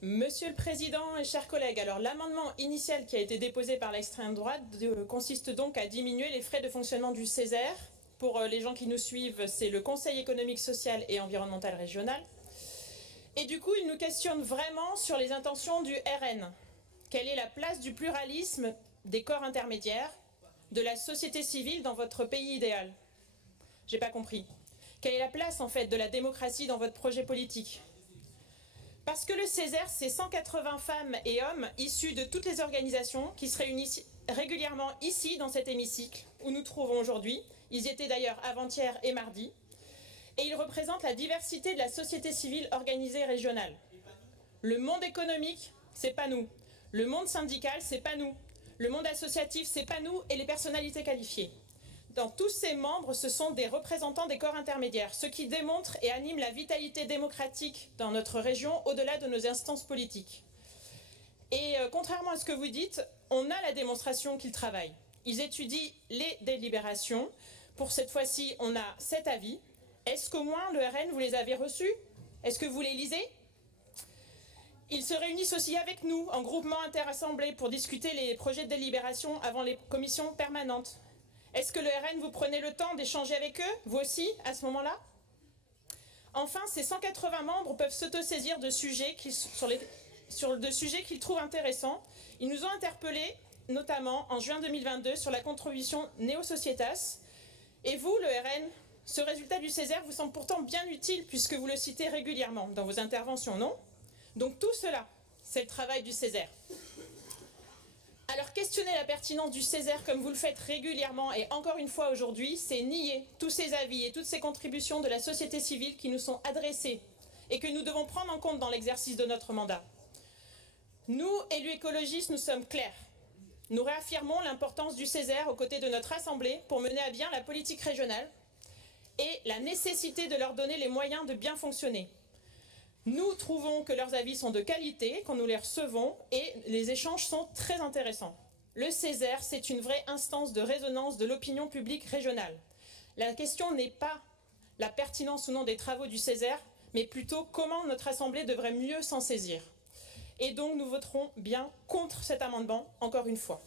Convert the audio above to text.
Monsieur le Président et chers collègues, alors l'amendement initial qui a été déposé par l'extrême droite consiste donc à diminuer les frais de fonctionnement du Césaire. Pour les gens qui nous suivent, c'est le Conseil économique, social et environnemental régional. Et du coup, il nous questionne vraiment sur les intentions du RN. Quelle est la place du pluralisme des corps intermédiaires, de la société civile dans votre pays idéal? J'ai pas compris. Quelle est la place en fait de la démocratie dans votre projet politique? Parce que le Césaire, c'est 180 femmes et hommes issus de toutes les organisations qui se réunissent régulièrement ici, dans cet hémicycle, où nous trouvons aujourd'hui. Ils y étaient d'ailleurs avant-hier et mardi. Et ils représentent la diversité de la société civile organisée régionale. Le monde économique, c'est pas nous. Le monde syndical, c'est pas nous. Le monde associatif, c'est pas nous et les personnalités qualifiées. Dans tous ces membres, ce sont des représentants des corps intermédiaires, ce qui démontre et anime la vitalité démocratique dans notre région au-delà de nos instances politiques. Et contrairement à ce que vous dites, on a la démonstration qu'ils travaillent. Ils étudient les délibérations. Pour cette fois-ci, on a 7 avis. Est-ce qu'au moins le RN, vous les avez reçus? Est-ce que vous les lisez? Ils se réunissent aussi avec nous, en groupement interassemblés, pour discuter les projets de délibération avant les commissions permanentes. Est-ce que le RN, vous prenez le temps d'échanger avec eux, vous aussi, à ce moment-là? Enfin, ces 180 membres peuvent s'autosaisir de sujets qu'ils trouvent intéressants. Ils nous ont interpellés, notamment en juin 2022, sur la contribution Néo-Societas. Et vous, le RN, ce résultat du Césaire vous semble pourtant bien utile, puisque vous le citez régulièrement dans vos interventions, non? Donc tout cela, c'est le travail du Césaire. Alors questionner la pertinence du Césaire comme vous le faites régulièrement et encore une fois aujourd'hui, c'est nier tous ces avis et toutes ces contributions de la société civile qui nous sont adressées et que nous devons prendre en compte dans l'exercice de notre mandat. Nous, élus écologistes, nous sommes clairs. Nous réaffirmons l'importance du Césaire aux côtés de notre Assemblée pour mener à bien la politique régionale et la nécessité de leur donner les moyens de bien fonctionner. Nous trouvons que leurs avis sont de qualité quand nous les recevons et les échanges sont très intéressants. Le Césaire, c'est une vraie instance de résonance de l'opinion publique régionale. La question n'est pas la pertinence ou non des travaux du Césaire, mais plutôt comment notre Assemblée devrait mieux s'en saisir. Et donc nous voterons bien contre cet amendement, encore une fois.